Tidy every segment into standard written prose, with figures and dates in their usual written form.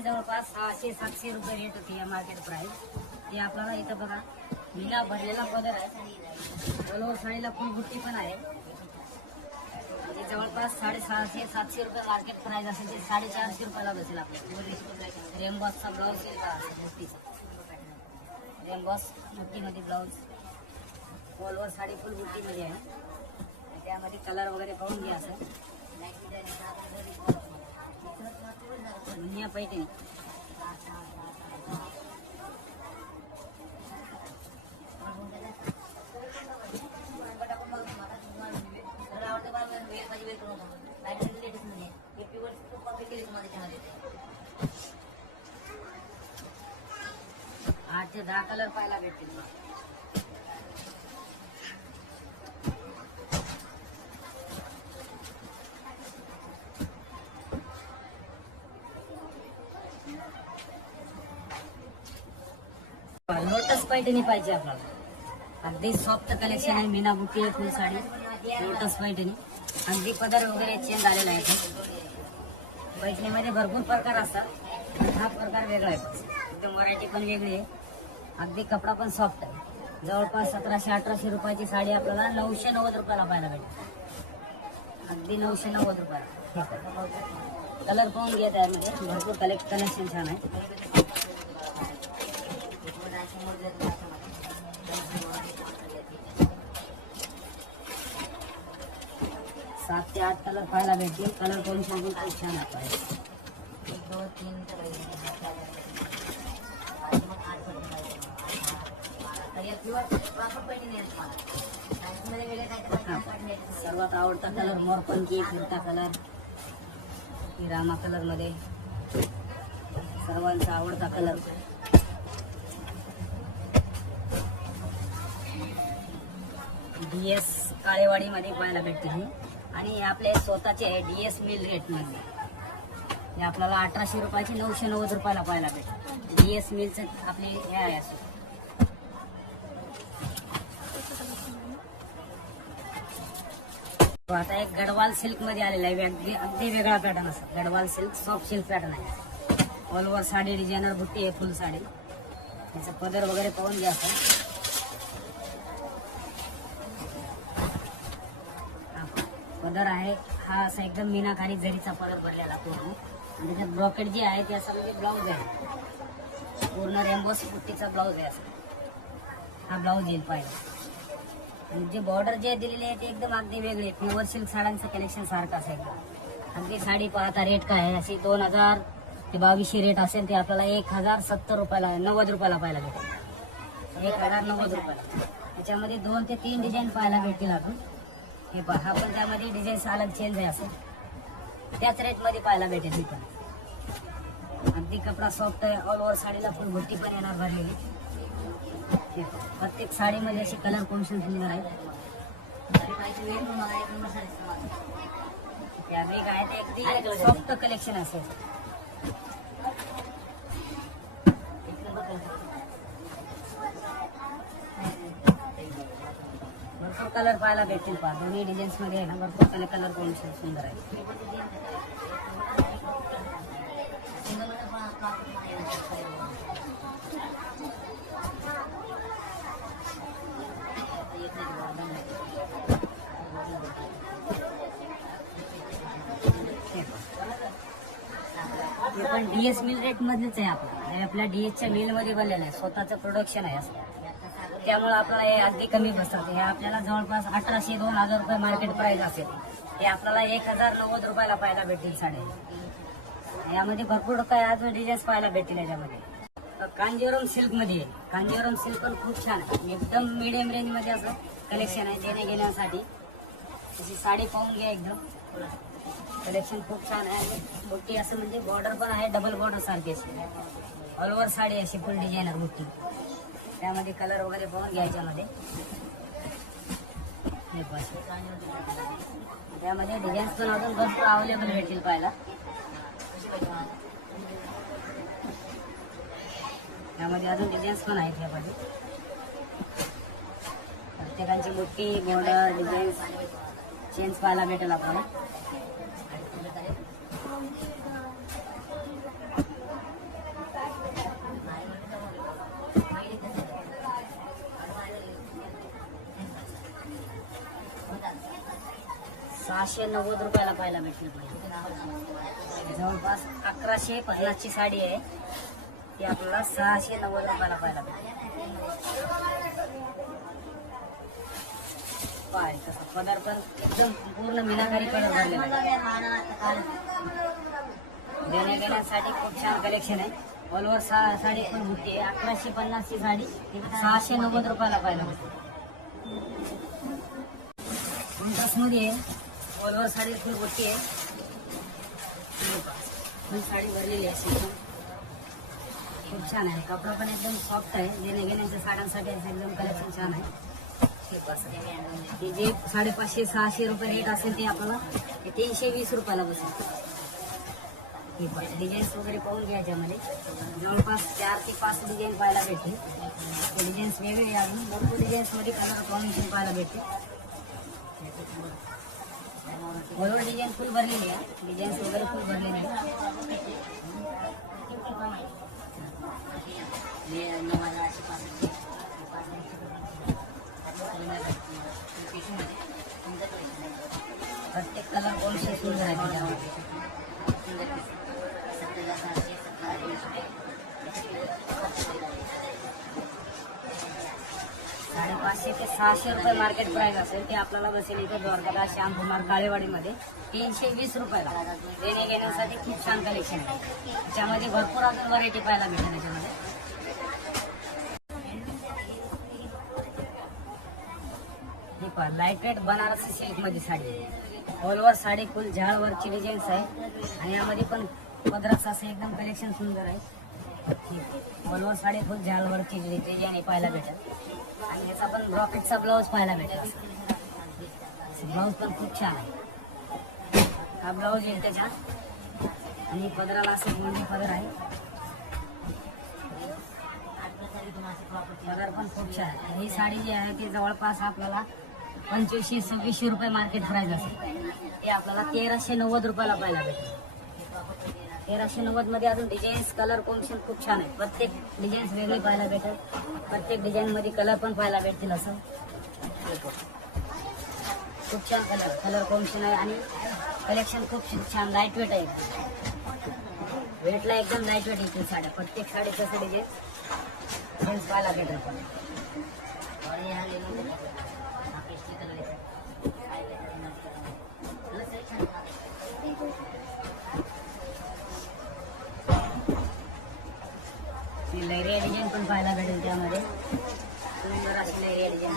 जवळपास 600-700 रुपये रेट होती या मार्केट प्राइस. हे आपल्याला इथं बघा मीना भरलेला पदर आहे. ऑल ओव्हर साडीला फुल बुट्टी पण आहे. हे जवळपास 650-700 रुपये मार्केट प्राइस असेल ते 450 रुपयाला बसेल आपल्याला. रेमबॉसचा ब्लाऊज येईल का बुट्टीचा. रेमबॉस बुट्टीमध्ये blouse all over sari full बुट्टीमध्ये आहे. त्यामध्ये कलर वगैरे पाहून घ्या. असं दुनिया पैठणी आठ ते 10 कलर पाहायला भेटतील. लोटस पैठणी पाहिजे आपल्याला. अगदी सॉफ्ट कलेक्शन आहे. मीना बुट्टी आहे फुल साडी. लोटस पैठणी अगदी पदर वगैरे चेंज आलेला आहे. पैठणीमध्ये भरपूर प्रकार असतात. हा प्रकार वेगळा आहे. एकदम व्हरायटी पण वेगळी आहे. अगदी कपडा पण सॉफ्ट आहे. जवळपास 1700-1800 रुपयाची साडी आपल्याला 990 रुपयाला पाहायला भेटेल. अगदी 990 रुपयाला. कलर पाहून घ्या. त्यामध्ये भरपूर कलेक्शन छान आहे. 7 ते 8 कलर पाहायला भेटतील. कलर कॉम्बिनेशन पण खूप छान आहे. सर्वात आवडता कलर मोरपंखी फिरता कलर. रामा कलर मध्ये सर्वांचा आवडता कलर. DS काळेवाडी मध्ये पाहायला भेटते. आणि आपले स्वतःचे DS मिल रेट मध्ये हे आपल्याला 1800 रुपयाची 990 रुपयाला पाहायला भेटते. DS मिलचे आपले हे आहे. असं आता एक गडवाल सिल्क मध्ये आलेला आहे. अगदी वेगळा पॅटर्न असा Gadwal silk soft silk pattern आहे. ऑल ओव्हर साडी डिझायनर बुट्टी आहे फुल साडी. त्याचा पदर वगैरे पाहून घ्या. पदर आहे हा असा एकदम मीनाखारी जरीचा पदर भरलेला पूर्ण. आणि त्याच्यात ब्रॉकेट जे आहे ते असं म्हणजे ब्लाऊज आहे. पूर्ण रेम्बोस बुट्टीचा ब्लाऊज आहे. असं हा ब्लाऊज येईल पाहिजे. आणि जे बॉर्डर जे दिलेले आहे ते एकदम अगदी वेगळे. प्युअर सिल्क साड्यांचं कलेक्शन सारखं असेल. अगदी साडी पाहता रेट काय आहे. अशी 2000 ते 2200 रेट असेल ते आपल्याला 1070 रुपयाला 90 रुपयाला पाहायला भेटेल. 1090 रुपयाला. त्याच्यामध्ये 2 ते 3 डिझाईन पाहायला भेटतील. अजून हे पहा हा पण त्यामध्ये डिझाईन अलग चेंज आहे. असं त्याच रेट मध्ये पाहायला भेटेल. ही पण अगदी कपडा सॉफ्ट आहे. ऑल ओव्हर साडीला फुल बुट्टी पण येणार भरलेली. प्रत्येक साडीमध्ये असे कलर कॉम्बिनेशन सुंदर आहे. फॅब्रिक आहे ते अगदी सॉफ्ट कलेक्शन असेल. भरपूर कलर पाहायला भेटतील. पहा दोन्ही डिझाईन्स मध्ये आहे ना भरपूर कलर कॉम्बिनेशन सुंदर आहे. हे पण DS मिल रेट मधलेच आहे. आपल्या DS मिल मध्ये बनलेलं आहे. स्वतःचं प्रोडक्शन आहे. असं त्यामुळे आपल्याला हे अगदी कमी बसतात. हे आपल्याला जवळपास 1800-2000 रुपये मार्केट प्राइस असेल. हे आपल्याला 1090 रुपयाला पाहायला भेटतील साड्या. यामध्ये भरपूर काय अजून डिझाईन्स पाहायला भेटतील. याच्यामध्ये कांजीवरम सिल्क मध्ये आहे. कांजीवरम सिल्क पण खूप छान आहे. एकदम मिडियम रेंज मध्ये असं कलेक्शन आहे. देणे घेण्यासाठी अशी साडी पाहून घ्या. एकदम कलेक्शन खूप छान आहे. बुट्टी असं म्हणजे बॉर्डर पण आहे. डबल बॉर्डर सारखी अशी ऑल ओव्हर साडी अशी फुल डिझायनर बुट्टी. त्यामध्ये कलर वगैरे पाहून घ्यायच्यामध्ये त्यामध्ये डिझाईन्स पण अजून भरपूर अवेलेबल भेटतील पाहायला. यामध्ये अजून डिझाईन्स पण आहेत. यामध्ये प्रत्येकांची बुट्टी बॉर्डर डिझाईन्स चेंज पाहायला भेटेल आपल्याला. 690 रुपयाला पाहायला भेटली पाहिजे. जवळपास 1150 ची साडी आहे ती आपल्याला 690 रुपयाला पाहायला भेटली. पाय कसं पदर पण एकदम पूर्ण मीनाकारी कलर भरलेला आहे. देण्या घेण्यासाठी खूप छान कलेक्शन आहे. ऑल ओव्हर साडी पण बुट्टी आहे. 1150 ची साडी 690 रुपयाला पाहायला भेटली. मध्ये ऑल ओव्हर साडी फुल बुट्टी आहे. फुल साडी भरलेली आहे. खूप छान आहे. कपडा पण एकदम सॉफ्ट आहे. देण्या घेण्याच्या साड्यांसाठी एकदम कलेक्शन छान आहे. ते जे 550-600 रुपये रेट असेल ते आपल्याला 320 रुपयाला बसेल. डिझाईन्स वगैरे पाहून घ्यायच्यामध्ये जवळपास 4 ते 5 डिझाईन पाहायला भेटते. ते डिझाईन्स वेगळे अजून भरपूर डिझाईन्समध्ये कलर कॉम्बिनेशन पाहायला भेटते. बरोबर डिझाईन फुल भरलेली आहे. डिझाईन्स वगैरे फुल भरलेली आहे. प्रत्येक कलर कॉम्बिनेशन सुंदर आहे त्याच्यामध्ये. 550 ते 600 रुपये मार्केट प्राइस असेल ते आपल्याला बसेल इथं द्वारकादास श्याम कुमार काळेवाडीमध्ये 320 रुपयाला. देणे घेण्यासाठी खूप छान कलेक्शन आहे. त्याच्यामध्ये भरपूर अजून व्हरायटी पाहायला भेटेल. त्याच्यामध्ये ही पहा लाईट वेट बनारसी सिल्क मध्ये साडी आहे. ऑल ओव्हर साडी फुल झाडवरची डिझाईन्स आहे आणि यामध्ये पण पदराचं असं एकदम कलेक्शन सुंदर आहे. ऑल ओव्हर साडी फुल झाडवरची डिझाईन पाहायला भेटेल. आणि याचा पण ब्रॉकेटचा ब्लाऊज पाहायला भेटेल. ब्लाऊज पण खूप छान आहे. हा ब्लाऊज येईल त्याच्यात आणि पदराला असं गोंडी पदर आहे. पदर पण खूप छान आहे. ही साडी जी आहे ती जवळपास आपल्याला 2500-2600 रुपये मार्केट प्राइस असेल. ते आपल्याला 1390 रुपयाला पाहायला भेटेल. 1390 मध्ये अजून डिझाईन्स कलर कॉम्बिनेशन खूप छान आहे. प्रत्येक डिझाईन्स वेगळे पाहायला भेटेल. प्रत्येक डिझाईन मध्ये कलर पण पाहायला भेटतील. असं खूप छान कलर कॉम्बिनेशन आहे आणि कलेक्शन खूप छान लाईट वेट आहे. वेटला एकदम लाईट वेट येतील साड्या. प्रत्येक साडीचं असं डिझाईन्स पाहायला भेटेल. लहरिया डिझाईन पण पाहायला भेटेल. त्यामध्ये सुंदर अशी लहरिया डिझाईन.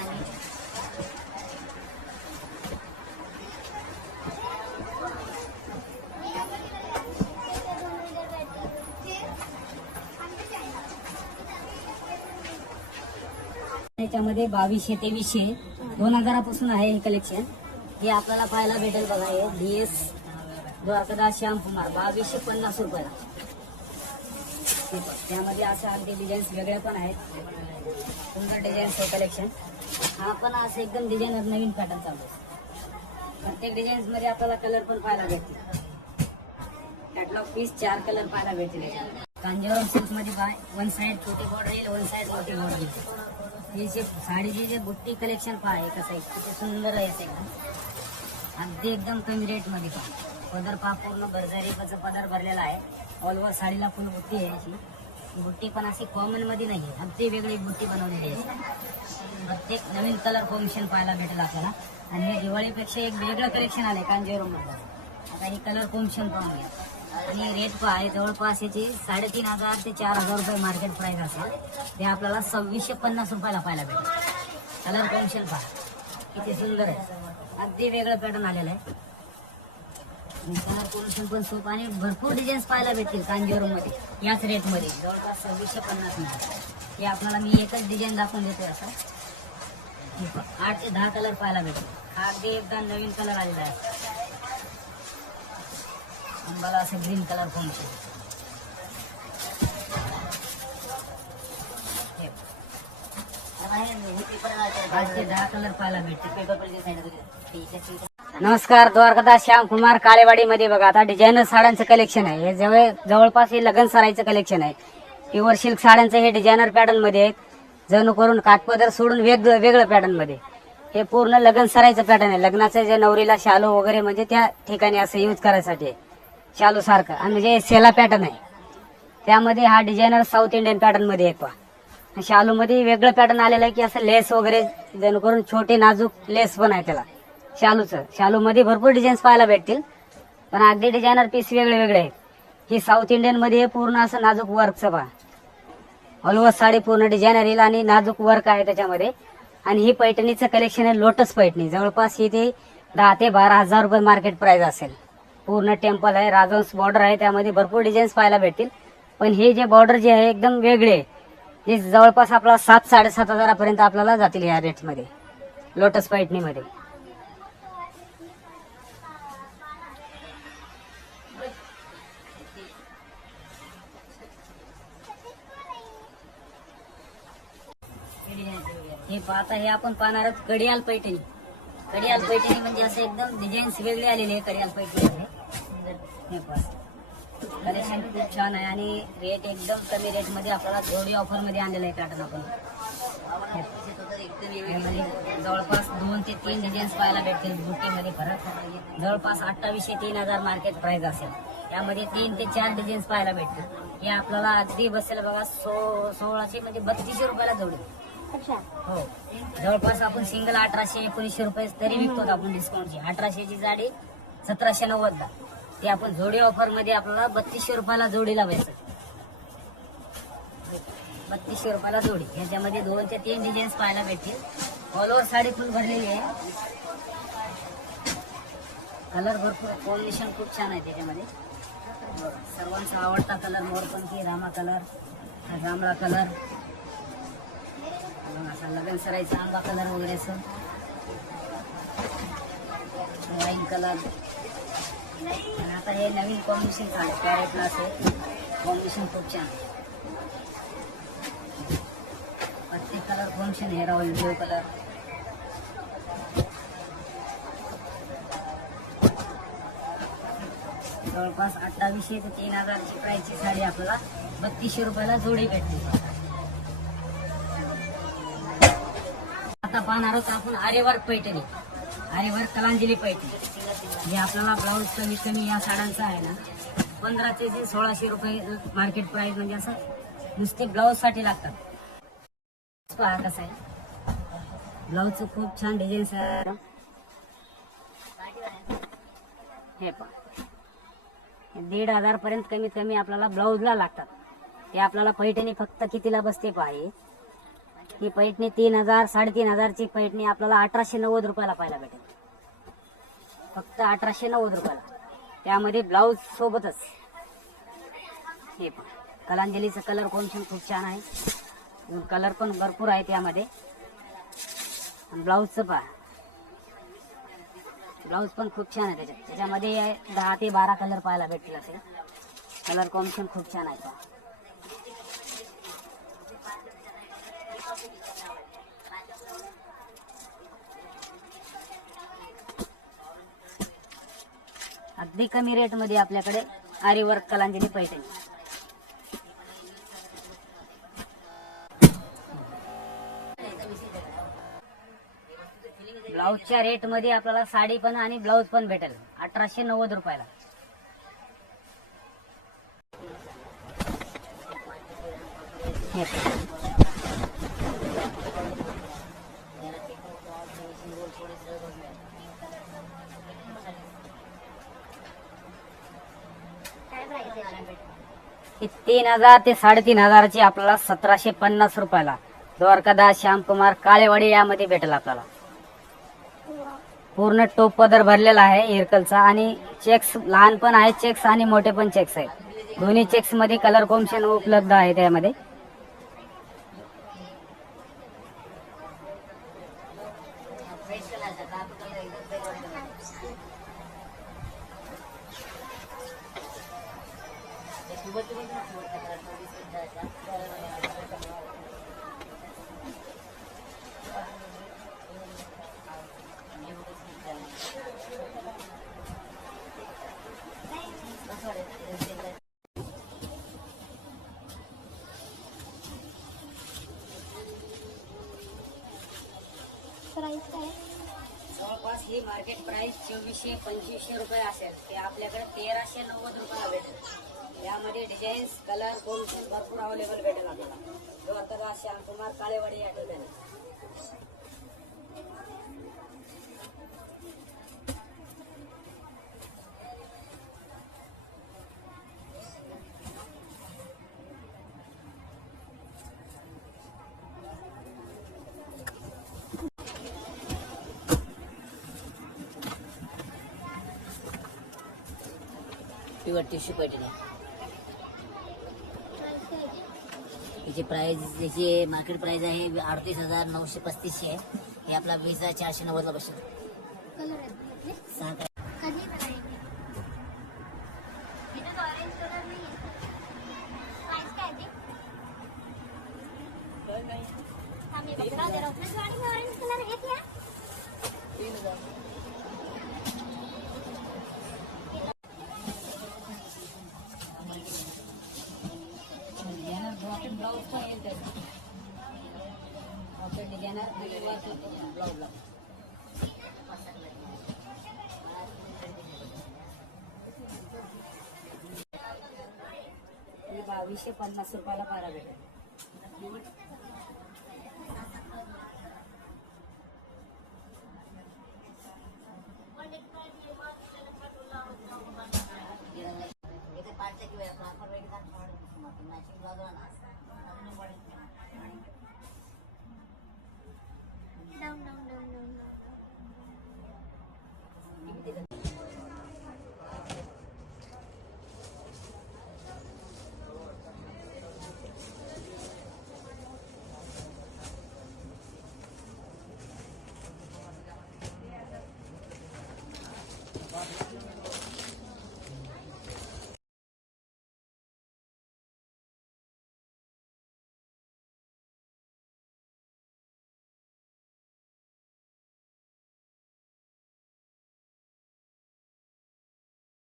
त्याच्यामध्ये 2200-2300 2000 पासून आहे हे कलेक्शन. हे आपल्याला पाहायला भेटेल. बघा हे DS द्वारकादास श्याम कुमार 2250 रुपयाला. त्यामध्ये असं अगदी डिझाईन्स वेगळ्या पण आहेत. सुंदर डिझाईन्स आहे कलेक्शन. हा पण असं एकदम डिझाईनर नवीन पॅटर्न चालू आहे. प्रत्येक डिझाईन्स मध्ये आपल्याला कलर पण पाहायला भेटतील. कॅटलॉग पीस 4 कलर पाहायला भेटतील. कांजीवरम सिल्क मध्ये बाय वन साइड छोटी बॉर्डर येईल, वन साइड मोठी बॉर्डर येईल. ही जे साडीची जे बुट्टी कलेक्शन पहा कसं आहे किती सुंदर आहे. अगदी एकदम कमी रेट मध्ये पहा. पदर पहा पूर्ण भरजारीचं पदर भरलेला आहे. ऑल ओव्हर साडीला फुल बुट्टी आहे. अशी बुट्टी पण अशी कॉमन मध्ये नाही आहे. अगदी वेगळी बुट्टी बनवलेली आहे. प्रत्येक नवीन कलर कॉम्बिनेशन पाहायला भेटेल आपल्याला. आणि हे दिवाळीपेक्षा एक वेगळं कलेक्शन आलंय कांजीवरम मध्ये. आता हे कलर कॉम्बिनेशन पाहून घ्या. आणि रेट पहा आहे जवळपास याची 3500 ते 4000 रुपये मार्केट प्राइस असेल. ते आपल्याला 2650 रुपयाला पाहायला भेटेल. कलर कॉम्बिनेशन पहा किती सुंदर आहे. अगदी वेगळं पॅटर्न आलेलं आहे. कलर कॉम्बिनेशन पण सोप आणि भरपूर डिझाईन्स पाहायला भेटतील कांजीवरम मध्ये याच रेट मध्ये जवळपास 2650 मध्ये. हे आपल्याला मी एकच डिझाईन दाखवून देतोय. असं 8 ते 10 कलर पाहायला भेटेल. हा अगदी एकदा नवीन कलर आलेला आहे. आंबाला असं ग्रीन कलर कॉम्बिनेशन. 8 ते 10 कलर पाहायला भेटते. नमस्कार, द्वारकादास श्याम कुमार काळेवाडी मध्ये बघा आता डिझायनर साड्यांचं कलेक्शन आहे. हे जवळपास हे लग्न सराईचं कलेक्शन आहे. प्युअर सिल्क साड्यांचं हे डिझायनर पॅटर्न मध्ये आहेत. जणू करून काठपदर सोडून वेगळं पॅटर्न मध्ये हे पूर्ण लग्न सरायचं पॅटर्न आहे. लग्नाचं जे नवरीला शालू वगैरे म्हणजे त्या ठिकाणी असं यूज करायसाठी आहे. शालू सारखं आणि म्हणजे सेला पॅटर्न आहे. त्यामध्ये हा डिझायनर साऊथ इंडियन पॅटर्न मध्ये आहे पहा. शालू मध्ये वेगळं पॅटर्न आलेलं आहे की असं लेस वगैरे जेणेकरून छोटे नाजूक लेस पण आहे त्याला शालूचं. शालू मध्ये भरपूर डिझाईन्स पाहायला भेटतील पण अगदी डिझायनर पीस वेगळे वेगळे आहेत. ही साऊथ इंडियन मध्ये पूर्ण असं नाजूक वर्कचं पहा. ऑल ओव्हर साडी पूर्ण डिझायनर येईल आणि नाजूक वर्क आहे त्याच्यामध्ये. आणि ही पैठणीचं कलेक्शन आहे लोटस पैठणी. जवळपास ही ते 10 ते 12,000 रुपये मार्केट प्राइस असेल. पूर्ण टेम्पल आहे, राजहंस बॉर्डर आहे, त्यामध्ये भरपूर डिझाईन्स पाहायला भेटतील. पण हे जे बॉर्डर जे आहे एकदम वेगळे, जे जवळपास आपला 7-7.5 पर्यंत आपल्याला जातील या रेटमध्ये लोटस पैठणीमध्ये. हे पाहता हे आपण पाहणार आहोत कडियाल पैठणी. कडियाल पैठणी म्हणजे असं एकदम डिझाईन्स वेगळे आलेले आहे कडियाल पैठणीमध्ये. हे पहा कलेक्शन खूप छान आहे आणि रेट एकदम कमी रेट मध्ये आपल्याला जोडी ऑफर मध्ये आणलेलं आहे पॅटर्न आपण. जवळपास 2 ते 3 डिझाईन्स पाहायला भेटतील बुट्टीमध्ये. फरक जवळपास 2800 ते 3000 मार्केट प्राइस असेल. त्यामध्ये 3 ते 4 डिझाईन्स पाहायला भेटतील. हे आपल्याला अगदी बसेल बघा 1600 म्हणजे 3200 रुपयाला जोडी. हो जवळपास आपण सिंगल 1800-1900 रुपये तरी विकतो आपण डिस्काउंटची. 1800ची जाडी 1790 ला. ते आपण जोडी ऑफर मध्ये आपल्याला 3200 रुपयाला जोडीला भेटतं. 3200 रुपयाला जोडी. याच्यामध्ये 2 ते 3 डिझाईन्स पाहायला भेटतील. ऑल ओव्हर साडी फुल भरलेली आहे. कलर भरपूर कॉम्बिनेशन खूप छान आहे त्याच्यामध्ये. सर्वांचा आवडता कलर मोरपंखी, रामा कलर, जांभळा कलर, असा लगन सरायचा आंबा कलर वगैरे असं वाईन कलर. आणि आता हे नवीन कॉम्बिनेशन चालू पॅरेटला असे कॉम्बिनेशन खूप छान. प्रत्येक कलर कॉम्बिनेशन हे रॉयल ब्ल्यू कलर. जवळपास 2800 ते 3000ची प्राइसची साडी आपल्याला 3200 रुपयाला जोडी भेटते. आता पाहणार आहोत आपण आरेवर्क पैठणी. आरेवर्क कलांजली पैठणी जे आपल्याला ब्लाऊज कमी कमी या साड्यांचा आहे ना 1500 ते 1600 रुपये मार्केट प्राइस. म्हणजे असं नुसते ब्लाऊज साठी लागतात. पहा कसं आहे ब्लाऊजचं खूप छान डिझाईन्स आहे. हे पहा 1500 पर्यंत कमीत कमी आपल्याला ब्लाऊजला लागतात. ते आपल्याला पैठणी फक्त कितीला बसते पाहिजे. ही पैठणी 3000-3500ची पैठणी आपल्याला 1890 रुपयाला पाहायला भेटेल. फक्त 1890 रुपयाला. त्यामध्ये ब्लाऊज सोबतच. हे पहा कलांजलीचं कलर कॉम्बिनेशन खूप छान आहे. कलर पण भरपूर आहे त्यामध्ये. ब्लाऊजचं पहा ब्लाऊज पण खूप छान आहे. त्याच्यामध्ये 10 ते 12 कलर पाहायला भेटतील. असे कलर कॉम्बिनेशन खूप छान आहे पहा. अगदी कमी रेट मध्ये आपल्याकडे आरीवर्क कलांजली पैठणी. ब्लाऊजच्या रेट मध्ये आपल्याला साडी पण आणि ब्लाऊज पण भेटेल 1890 रुपयाला. ही 3000 ते 3500ची आपल्याला 1750 रुपयाला द्वारकादास श्यामकुमार काळेवाडी यामध्ये भेटेल आपल्याला. पूर्ण टोप पदर भरलेला आहे इरकलचा आणि चेक्स लहान पण आहेत चेक्स आणि मोठे पण चेक्स आहेत. दोन्ही चेक्स मध्ये कलर कॉम्बिनेशन उपलब्ध आहे त्यामध्ये. याची मार्केट प्राइस 2400-2500 रुपये असेल ते आपल्याकडे 1390 रुपयाला भेटेल. यामध्ये डिझाईन्स कलर कोणते भरपूर अवेलेबल भेटेल आपल्याला. जो आता श्यामकुमार काळेवाडी या ठिकाणी प्युअर टिश्यू पैठणी. याची प्राइस याची मार्केट प्राइस आहे 38,935 आहे. हे आपला 20,490 बसेल. सांग ब्रॉकेट ब्लाउज पण येईल त्याचा. ब्रॉकेट डिझायनर ब्लाउज 2250 रुपयाला पारा भेटेल.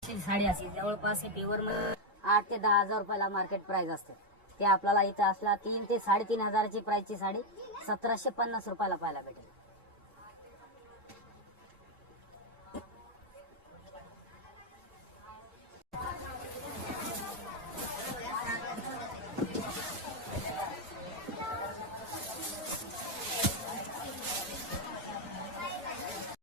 साडी असेल जवळपास हे प्युअर मध्ये 8 ते 10,000 रुपयाला मार्केट प्राइस असते. ते आपल्याला इथं असला 3 ते 3.5 हजाराची प्राइसची साडी 1750 रुपयाला पाहायला भेटेल.